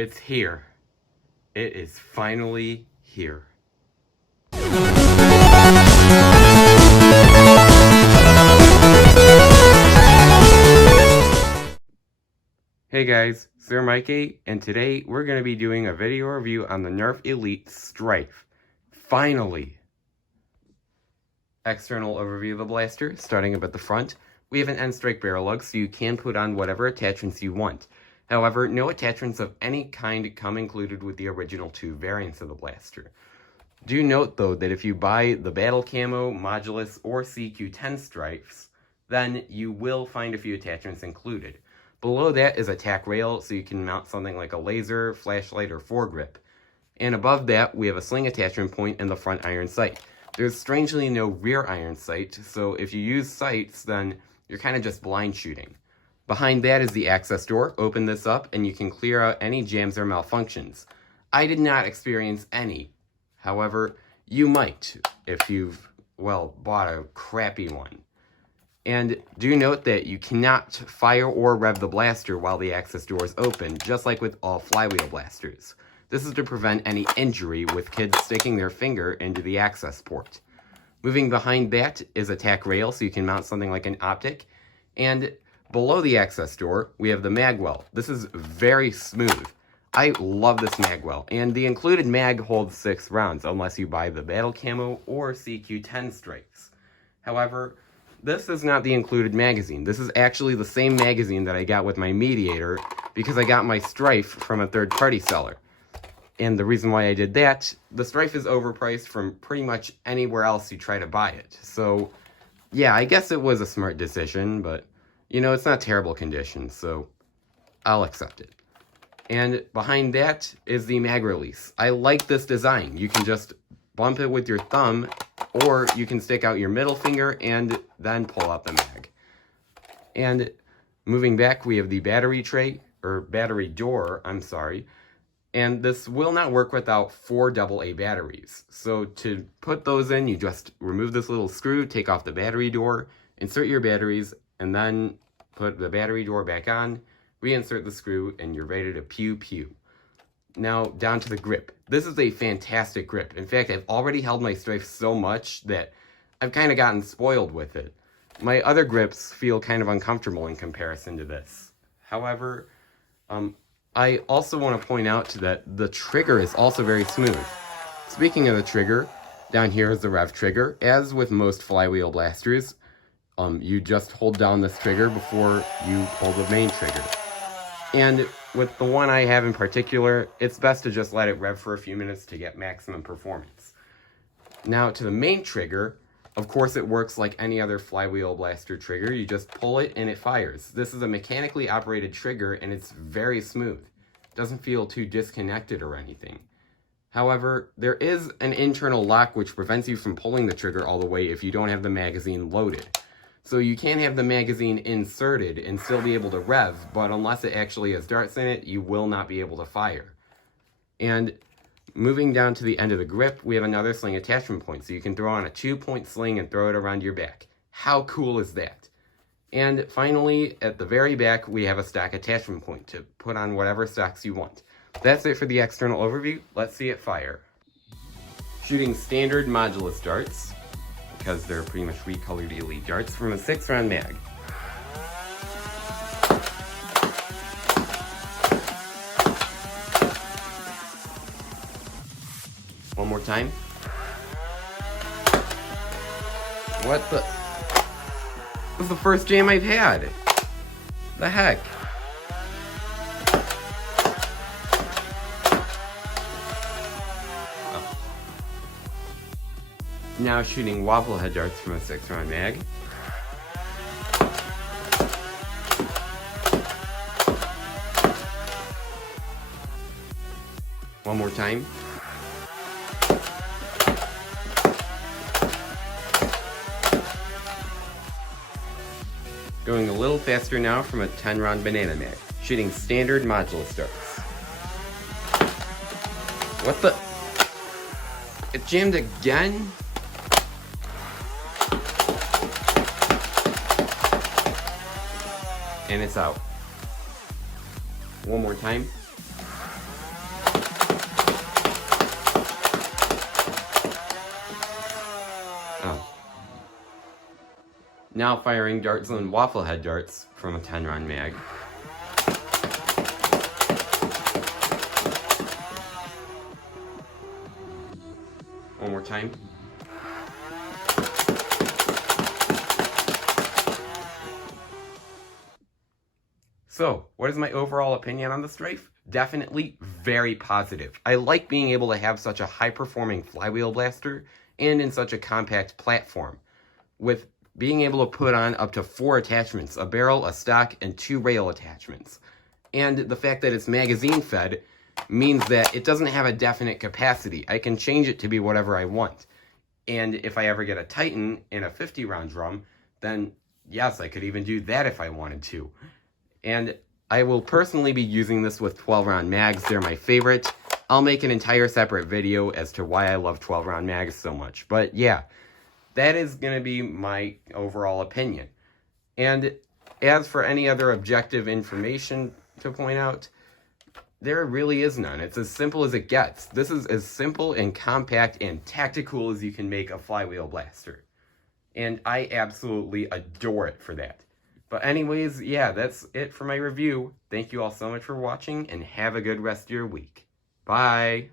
It's here. It is finally here. Hey guys, SirMikay, and today we're going to be doing a video review on the Nerf Elite Stryfe. Finally! External overview of the blaster, starting up at the front. We have an end strike barrel lug, so you can put on whatever attachments you want. However, no attachments of any kind come included with the original two variants of the blaster. Do note though that if you buy the BattleCamo, Modulus, or CQ10 Stryfes, then you will find a few attachments included. Below that is a tack rail, so you can mount something like a laser, flashlight, or foregrip. And above that, we have a sling attachment point and the front iron sight. There's strangely no rear iron sight, so if you use sights, then you're kind of just blind shooting. Behind that is the access door. Open this up and you can clear out any jams or malfunctions. I did not experience any. However, you might if you've, well, bought a crappy one. And do note that you cannot fire or rev the blaster while the access door is open, just like with all flywheel blasters. This is to prevent any injury with kids sticking their finger into the access port. Moving behind that is a tack rail, so you can mount something like an optic. And below the access door, we have the mag well. This is very smooth. I love this mag well, and the included mag holds 6 rounds, unless you buy the BattleCamo or CQ10 Stryfes. However, this is not the included magazine. This is actually the same magazine that I got with my Mediator, because I got my Stryfe from a third-party seller. And the reason why I did that, the Stryfe is overpriced from pretty much anywhere else you try to buy it. So, yeah, I guess it was a smart decision, but, you know, it's not terrible condition, so I'll accept it. And behind that is the mag release. I like this design. You can just bump it with your thumb, or you can stick out your middle finger and then pull out the mag. And moving back, we have the battery tray, or battery door, I'm sorry. And this will not work without 4 AA batteries. So to put those in, you just remove this little screw, take off the battery door, insert your batteries, and then put the battery door back on, reinsert the screw, and you're ready to pew pew. Now, down to the grip. This is a fantastic grip. In fact, I've already held my Stryfe so much that I've kind of gotten spoiled with it. My other grips feel kind of uncomfortable in comparison to this. However, I also want to point out that the trigger is also very smooth. Speaking of the trigger, down here is the rev trigger. As with most flywheel blasters, you just hold down this trigger before you pull the main trigger. And with the one I have in particular, it's best to just let it rev for a few minutes to get maximum performance. Now to the main trigger, of course it works like any other flywheel blaster trigger. You just pull it and it fires. This is a mechanically operated trigger and it's very smooth. It doesn't feel too disconnected or anything. However, there is an internal lock which prevents you from pulling the trigger all the way if you don't have the magazine loaded. So you can have the magazine inserted and still be able to rev, but unless it actually has darts in it, you will not be able to fire. And moving down to the end of the grip, we have another sling attachment point, so you can throw on a 2-point sling and throw it around your back. How cool is that? And finally, at the very back, we have a stock attachment point to put on whatever stocks you want. That's it for the external overview. Let's see it fire. Shooting standard Modulus darts, because they're pretty much recolored Elite darts, from a 6-round mag. One more time. What the? This is the first jam I've had. The heck? Now shooting waffle head darts from a 6-round mag. One more time. Going a little faster now from a 10-round banana mag. Shooting standard Modulus darts. What the? It jammed again? And it's out. One more time. Now firing Dart Zone waffle head darts from a 10-round mag. One more time. So, what is my overall opinion on the Stryfe? Definitely very positive. I like being able to have such a high-performing flywheel blaster and in such a compact platform, with being able to put on up to 4 attachments, a barrel, a stock, and 2 rail attachments. And the fact that it's magazine fed means that it doesn't have a definite capacity. I can change it to be whatever I want. And if I ever get a Titan in a 50-round drum, then yes, I could even do that if I wanted to. And I will personally be using this with 12-round mags. They're my favorite. I'll make an entire separate video as to why I love 12-round mags so much. But yeah, that is going to be my overall opinion. And as for any other objective information to point out, there really is none. It's as simple as it gets. This is as simple and compact and tactical as you can make a flywheel blaster. And I absolutely adore it for that. But anyways, yeah, that's it for my review. Thank you all so much for watching, and have a good rest of your week. Bye!